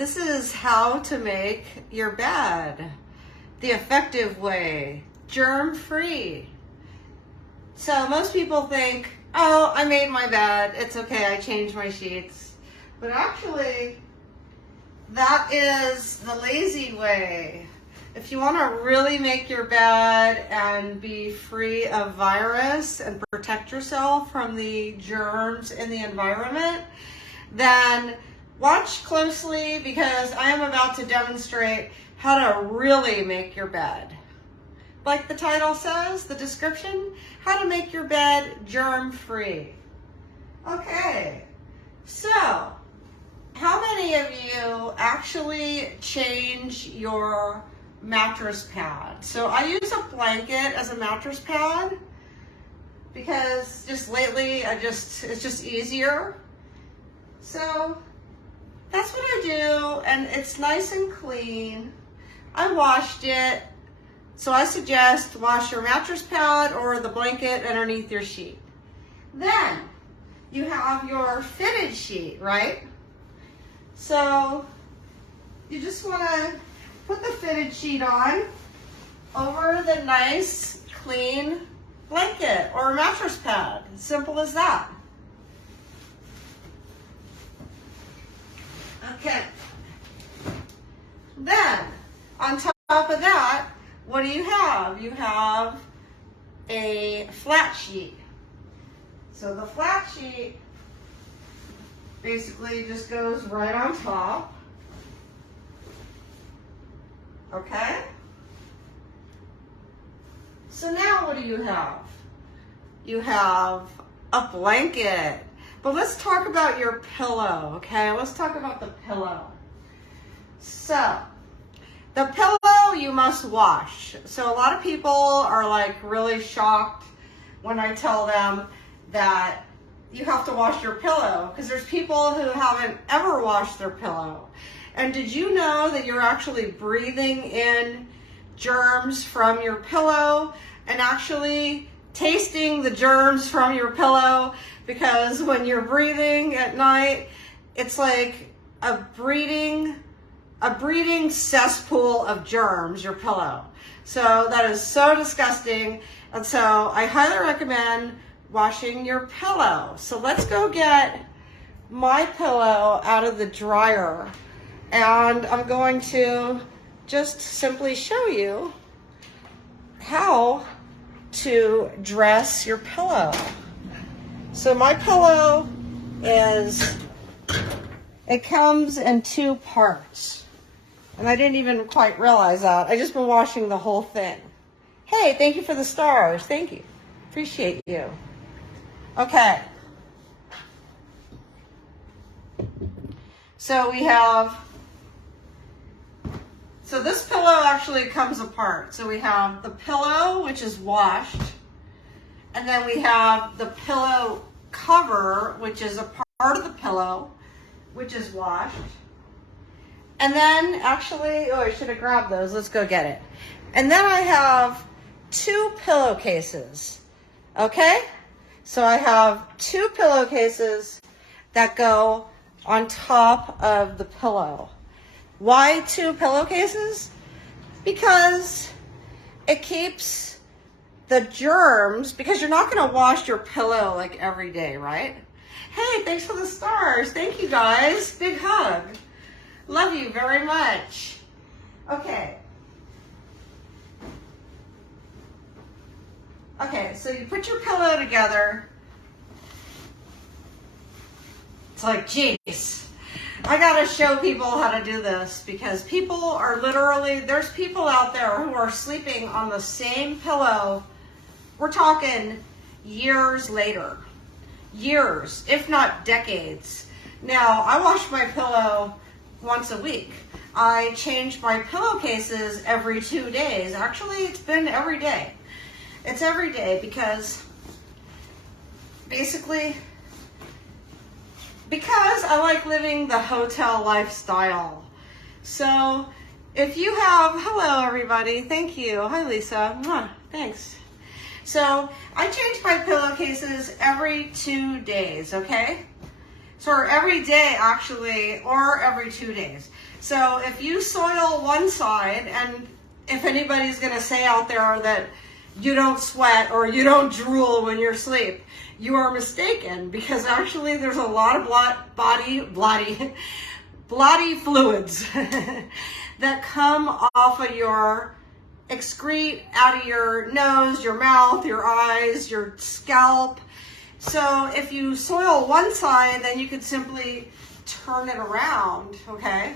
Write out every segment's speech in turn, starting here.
This is how to make your bed the effective way, germ-free. So most people think, oh, I made my bed, it's okay, I changed my sheets. But actually, that is the lazy way. If you want to really make your bed and be free of virus and protect yourself from the germs in the environment, then watch closely, because I am about to demonstrate how to really make your bed. Like the title says, the description, how to make your bed germ-free. Okay, so how many of you actually change your mattress pad? So I use a blanket as a mattress pad because just lately it's just easier. So that's what I do, and it's nice and clean. I washed it, so I suggest wash your mattress pad or the blanket underneath your sheet. Then you have your fitted sheet, right? So you just want to put the fitted sheet on over the nice, clean blanket or mattress pad. Simple as that. Okay. Then, on top of that, what do you have? You have a flat sheet. So the flat sheet basically just goes right on top. Okay? So now what do you have? You have a blanket. But let's talk about your pillow, okay? Let's talk about the pillow. So, the pillow you must wash. So a lot of people are like really shocked when I tell them that you have to wash your pillow, because there's people who haven't ever washed their pillow. And did you know that you're actually breathing in germs from your pillow and actually tasting the germs from your pillow? Because when you're breathing at night, it's like a breeding cesspool of germs, your pillow. So that is so disgusting. And so I highly recommend washing your pillow. So let's go get my pillow out of the dryer. And I'm going to just simply show you how to dress your pillow. So my pillow it comes in two parts. And I didn't even quite realize that. I just been washing the whole thing. Hey, thank you for the stars. Thank you. Appreciate you. Okay. So this pillow actually comes apart. So we have the pillow, which is washed. And then we have the pillow cover, which is a part of the pillow, which is washed. And then actually, I should have grabbed those. Let's go get it. And then I have two pillowcases. Okay? So I have two pillowcases that go on top of the pillow. Why two pillowcases? Because it keeps the germs, because you're not going to wash your pillow like every day, right? Hey, thanks for the stars. Thank you guys. Big hug. Love you very much. Okay. Okay, so you put your pillow together. It's like, geez, I gotta show people how to do this, because people are literally, there's people out there who are sleeping on the same pillow. We're talking years later. Years, if not decades. Now, I wash my pillow once a week. I change my pillowcases every 2 days. Actually, it's been every day. It's every day because basically, because I like living the hotel lifestyle. So if you have, hello everybody, thank you. Hi Lisa, mwah, thanks. So I change my pillowcases every 2 days, okay? So every day actually, or every 2 days. So if you soil one side, and if anybody's going to say out there that you don't sweat or you don't drool when you're asleep, you are mistaken, because actually there's a lot of bloody fluids that come off of your excrete out of your nose, your mouth, your eyes, your scalp. So if you soil one side, then you could simply turn it around, okay?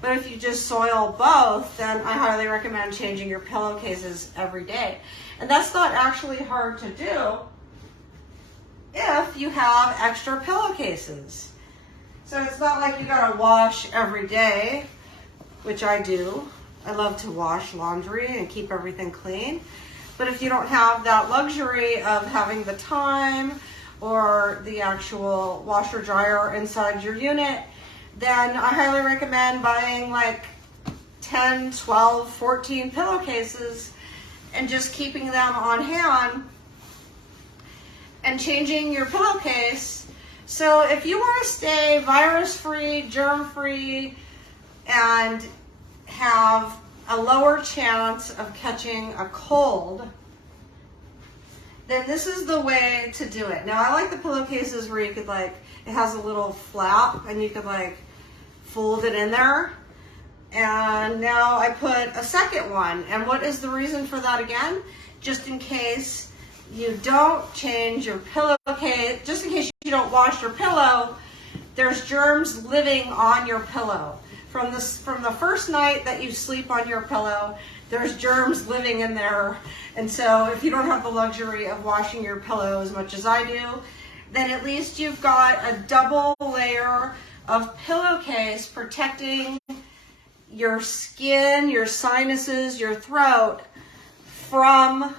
But if you just soil both, then I highly recommend changing your pillowcases every day. And that's not actually hard to do if you have extra pillowcases. So it's not like you gotta wash every day, which I do. I love to wash laundry and keep everything clean. But if you don't have that luxury of having the time or the actual washer dryer inside your unit, then I highly recommend buying like 10, 12, 14 pillowcases and just keeping them on hand and changing your pillowcase. So if you want to stay virus-free, germ-free, and have a lower chance of catching a cold, then this is the way to do it. Now I like the pillowcases where you could like, it has a little flap and you could like fold it in there. And now I put a second one. And what is the reason for that again? Just in case you don't change your pillowcase, just in case you don't wash your pillow, there's germs living on your pillow. From the first night that you sleep on your pillow, there's germs living in there. And so if you don't have the luxury of washing your pillow as much as I do, then at least you've got a double layer of pillowcase protecting your skin, your sinuses, your throat from,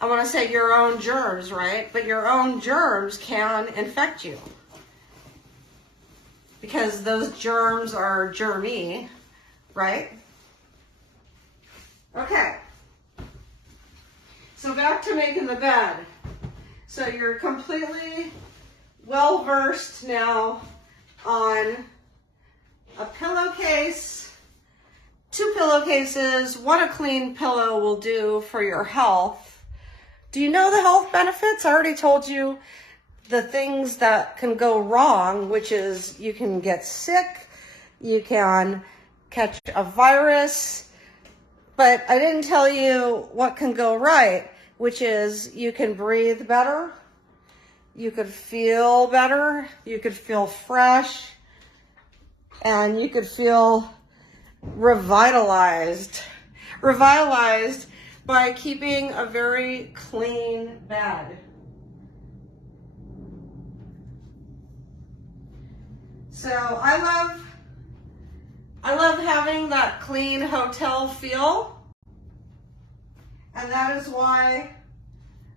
I want to say your own germs, right? But your own germs can infect you, because those germs are germy, right? Okay. So back to making the bed. So you're completely well versed now on a pillowcase, 2 pillowcases, 1 a clean pillow will do for your health. Do you know the health benefits? I already told you the things that can go wrong, which is you can get sick, you can catch a virus, but I didn't tell you what can go right, which is you can breathe better, you could feel better, you could feel fresh, and you could feel revitalized by keeping a very clean bed. So I love having that clean hotel feel, and that is why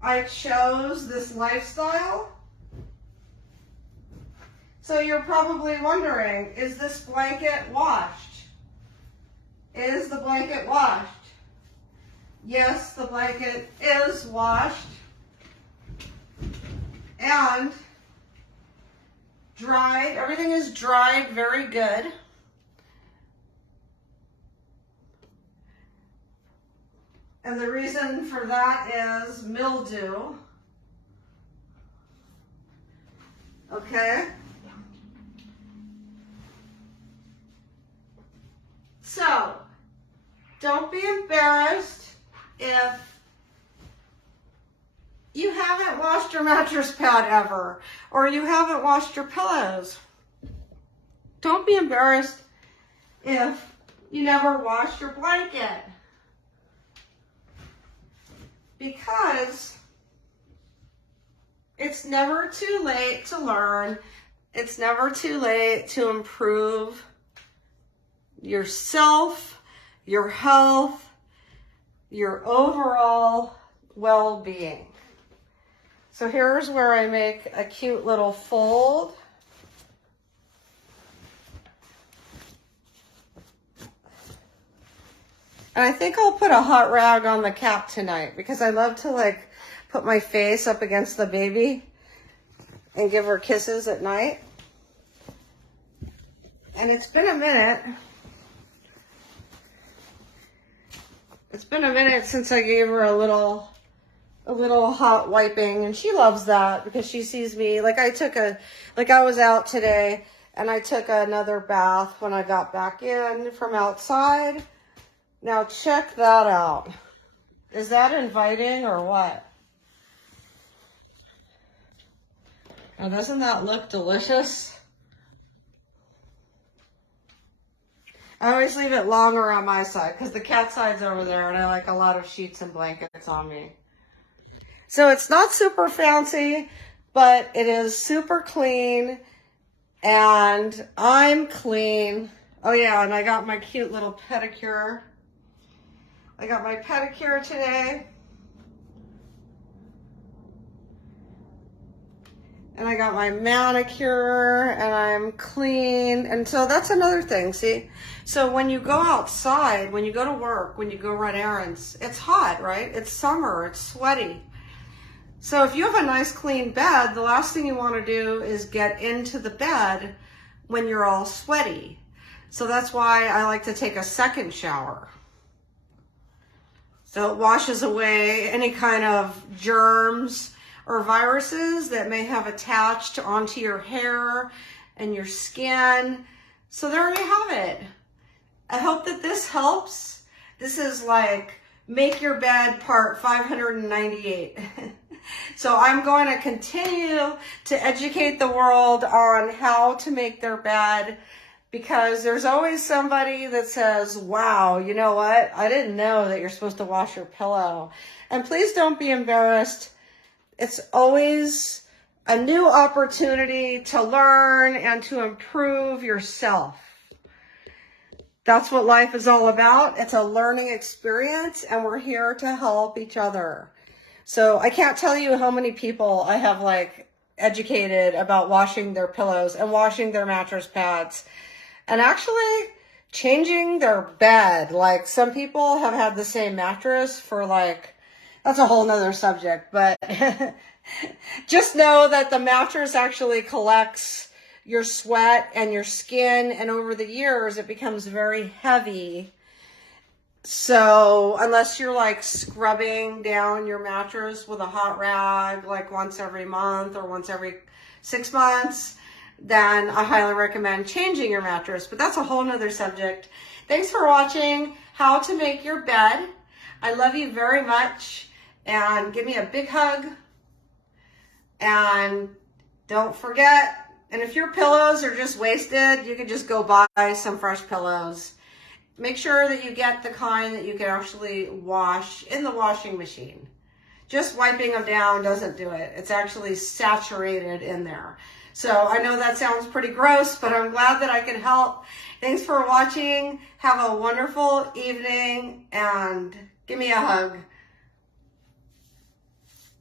I chose this lifestyle. So you're probably wondering, is this blanket washed? Is the blanket washed? Yes, the blanket is washed and dried. Everything is dried very good. And the reason for that is mildew. Okay? So, don't be embarrassed if you haven't washed your mattress pad ever, or you haven't washed your pillows. Don't be embarrassed if you never washed your blanket, because it's never too late to learn. It's never too late to improve yourself, your health, your overall well-being. So here's where I make a cute little fold. And I think I'll put a hot rag on the cat tonight, because I love to like put my face up against the baby and give her kisses at night. And it's been a minute. It's been a minute since I gave her a little hot wiping, and she loves that because she sees me. Like I was out today and I took another bath when I got back in from outside. Now check that out. Is that inviting or what? Oh, doesn't that look delicious? I always leave it longer on my side because the cat side's over there and I like a lot of sheets and blankets on me. So it's not super fancy, but it is super clean and I'm clean. Oh yeah, and I got my cute little pedicure. I got my pedicure today. And I got my manicure and I'm clean. And so that's another thing, see? So when you go outside, when you go to work, when you go run errands, it's hot, right? It's summer, it's sweaty. So if you have a nice clean bed, the last thing you want to do is get into the bed when you're all sweaty. So that's why I like to take a second shower. So it washes away any kind of germs or viruses that may have attached onto your hair and your skin. So there you have it. I hope that this helps. This is like Make Your Bed part 598. So I'm going to continue to educate the world on how to make their bed, because there's always somebody that says, wow, you know what? I didn't know that you're supposed to wash your pillow. And please don't be embarrassed. It's always a new opportunity to learn and to improve yourself. That's what life is all about. It's a learning experience, and we're here to help each other. So I can't tell you how many people I have like educated about washing their pillows and washing their mattress pads and actually changing their bed. Like some people have had the same mattress for like, that's a whole nother subject, but just know that the mattress actually collects your sweat and your skin, and over the years it becomes very heavy. So unless you're like scrubbing down your mattress with a hot rag like once every month or once every 6 months, then I highly recommend changing your mattress. But that's a whole nother subject. Thanks for watching How to Make Your Bed. I love you very much, and give me a big hug. And don't forget, and if your pillows are just wasted, you can just go buy some fresh pillows. Make sure that you get the kind that you can actually wash in the washing machine. Just wiping them down doesn't do it. It's actually saturated in there. So I know that sounds pretty gross, but I'm glad that I can help. Thanks for watching. Have a wonderful evening and give me a hug.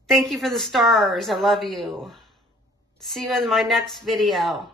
Thank you for the stars. I love you. See you in my next video.